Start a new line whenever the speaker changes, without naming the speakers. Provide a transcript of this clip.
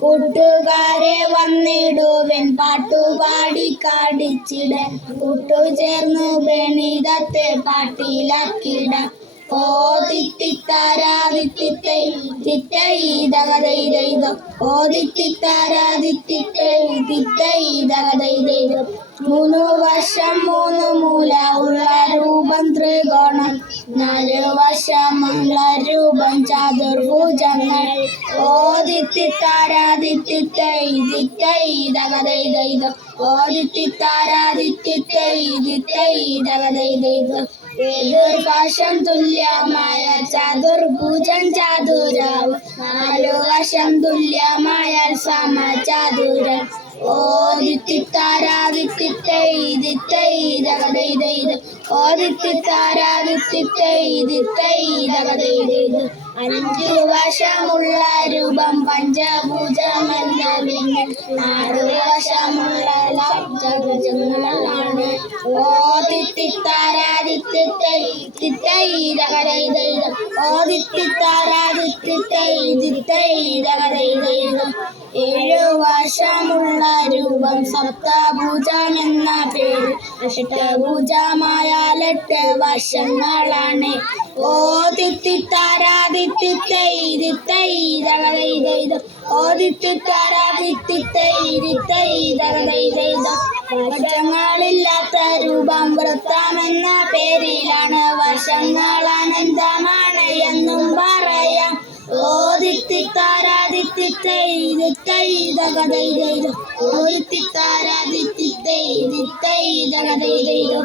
കൂട്ടുകാരെ വന്നിടുവൻ പാട്ടുപാടി കാടിച്ചിട കൂട്ടു ചേർന്നു ഗണിതത്തെ പാട്ടിലാക്കിട ഓ തിത്തിത്താരാതിത്തിത്തൈ വർഷം ദഗതൈതൈതോ ഓ തിത്തിത്താരാതിത്തിത്തൈ തിത്തൈ മൂന്നു വശം മൂന്ന് മൂല ഉള്ള രൂപം ത്രികോണം. നാല് വശമുള്ള രൂപം ചതുർഭുജങ്ങൾ. ഓ തിത്തിത്താരാതിത്തിത്തൈ തിത്തൈ ദഗതൈതൈതോ ഓ തിത്തിത്താരാതിത്തിത്തൈ തിത്തൈ ദഗതൈതൈതോ എതിർവശം തുല്യമായ ചതുർഭുജം ചതുരാവും. നാലു വശം തുല്യമായ സമചതുരം. ഓദിത്തിത്താരാദിത്തിത്തൈ ദിത്തൈ അഞ്ചു വശമുള്ള രൂപം പഞ്ചഭുജമെന്ന ആറു ഏഴു വശമുള്ള രൂപം സപ്തഭുജം എന്ന പേര് അഷ്ടഭുജമായാൽ എട്ട് വശങ്ങളാണ്. ഓ തിത്തിത്താരാതിത്തിത്തൈ ദിത്തൈ തൈതൈതം ഓ തിത്തിത്താരാതിത്തിത്തൈ ദിത്തൈ തൈതൈതം വശങ്ങളില്ലാത്ത രൂപം വൃത്തമെന്ന പേരിലാണ് വശങ്ങൾ ഓദിത്തിത്താരാദിത്തിത്തൈ ദിത്തൈ ദഗതൈതൈതോ ഓദിത്തിത്താരാദിത്തിത്തൈ ദിത്തൈ ദഗതൈതൈതോ